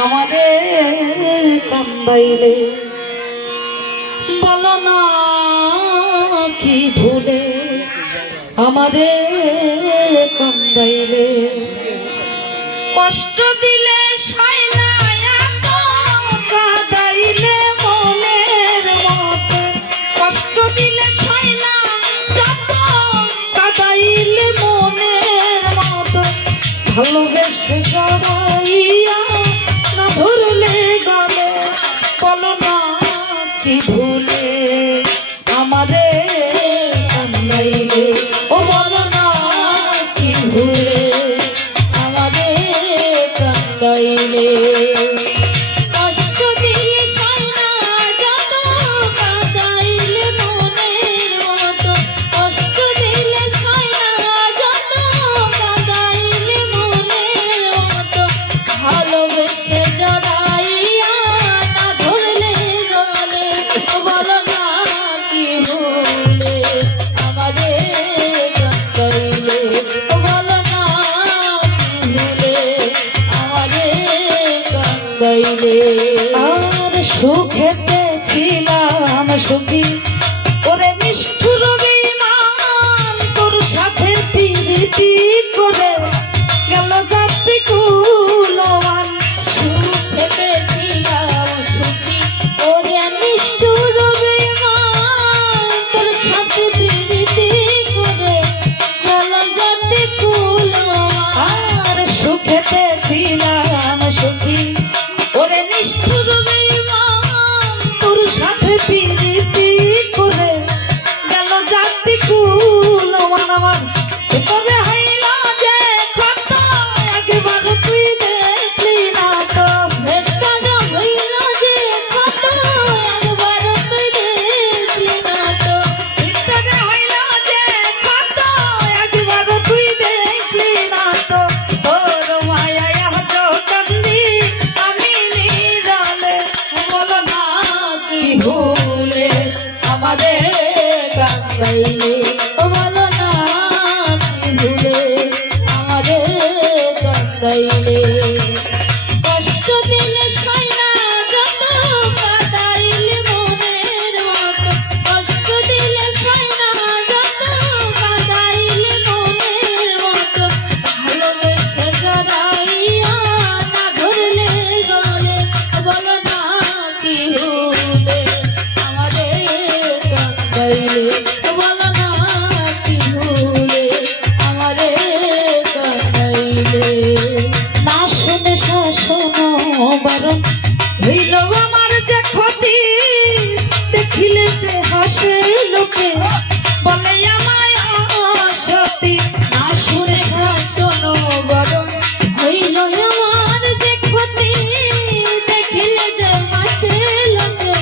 আমারে কান্দাইলে বলো না কি ভুলে আমারে কান্দাইলে কষ্ট দিলে সাই না এত কাঁদাইলে মনের মতো কষ্ট দিলে সাই না যত কাঁদাইলে মনের মতো ভালোবেসে জড়াইয়া না ধরলে গলে বলো না কি ভুলে আমারে কান্দাইলে ও বলো না কি ভুলে আমারে কান্দাইলে কষ্ট দিলে সাই না যত কাঁদাইলে মনের মতো কষ্ট দিলে সাই না যত কাঁদাইলে মনের মতো ভালোবেসে জড়াইয়া না ধরলে গলে বলো না কি ভুলে আমারে কাঁদাইলে বলো না কি ভুলে আমারে কাঁদাইলে আর সুখেতে ছিলাম সুখী ওরে নিষ্ঠুর বেঈমান তোর সাথে প্রীতি করে গেল জাতি কুলমান সুখেতে ছিলাম সুখী ওরে নিষ্ঠুর বেঈমান তোর সাথে প্রীতি করে গেল জাতি কুলমান আর সুখেতে ছিলাম সুখী ওরে নিষ্ঠুর বেঈমান তোর সাথে প্রীতি করে গেল জাতি কুলমান আমার তোরে হইলা যে কত একবার তুই দেখলি না তো তোরে হইলা যে কত একবার তুই দেখলি না তো তোরে হইলা যে কত একবার তুই দেখলি না তো তোর মায়ায় হত কান্দি আমি নিরালে বলো না কি ভুলে আমারে কান্দাইলে বলো না কি ভুলে আমারে কান্দাইলে কষ্ট দিলে সাই না যত কাঁদাইলে মনের মতো কষ্ট দিলে সাই না যত কাঁদাইলে মনের মতো ভালোবেসে জড়াইয়া না ধরলে গলে বলো না কি ভুলে আমারে কাঁদাইলে বলো না কি ভুলে আমারে কাঁদাইলে না শুনে শাসন বারণ হইল আমার যে ক্ষতি দেখিলে যে হাসে লোকে বলে আমায় অসতী না শুনে শাসন বারণ হইল আমার যে ক্ষতি দেখিলে যে হাসে লোকে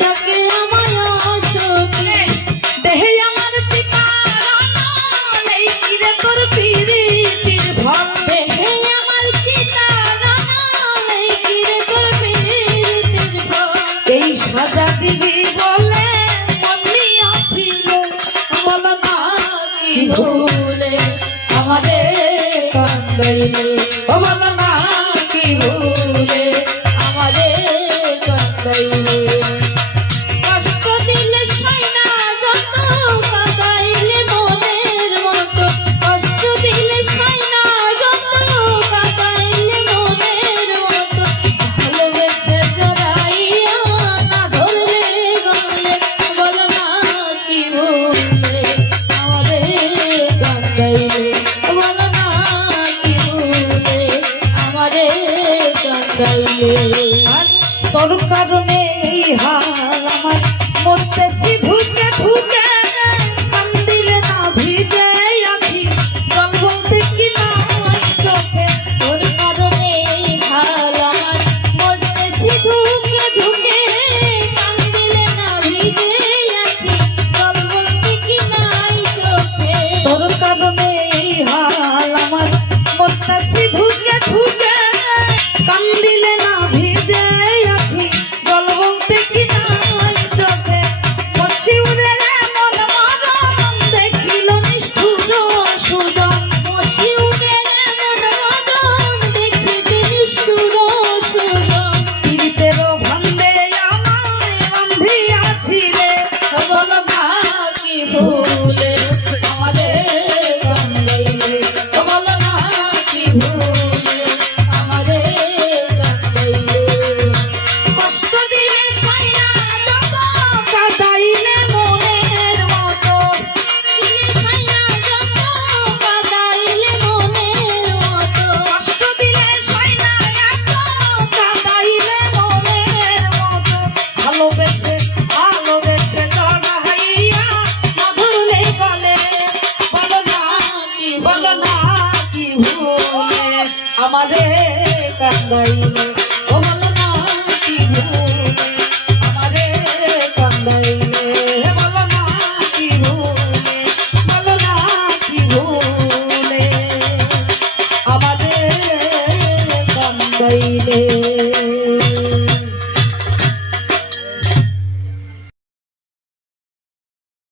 তাকে আমায় অসতী দেহে আমার চিতারানা এই কিরে তোর প্রীতির ভল দেহে আমার চিতারানা এই কিরে তোর প্রীতির ভল এই সাজা দিবি বলে মনে আছিল বলো না কি ভুলে আমারে কান্দাইলে বলো না কি ভুলে আমারে কান্দাইলে কষ্ট দিলে সাই না যত কাঁদাইলে মনের মতো কষ্ট দিলে সাই না যত কাঁদাইলে মনের মতো ভালোবেসে জড়াইয়া না ধরলে গলে বলো না কি ভুলে আমারে কান্দাইলে বলো না কি ভুলে আমারে কান্দাইলে তোর কারণে এই হাল আমার মরতেছি ধুকে ধুকে কান্দিলে না ভিজে আখি জল বলতে কি নাই চোখে তোর কারণে এই হাল আমার মরতেছি ধুকে ধুকে কান্দিলে না ভিজে আখি জল বলতে কি নাই চোখে তোর কারণে এই হাল আমার মরতেছি ধুকে ধুকে কান্দিলে না ভিজে আখি জল বলতে কি নাই চোখে সুদন ও বলো না কি ভুলে আমারে কান্দাইলে, বলো না কি ভুলে, বলো না কি ভুলে আমারে কান্দাইলে।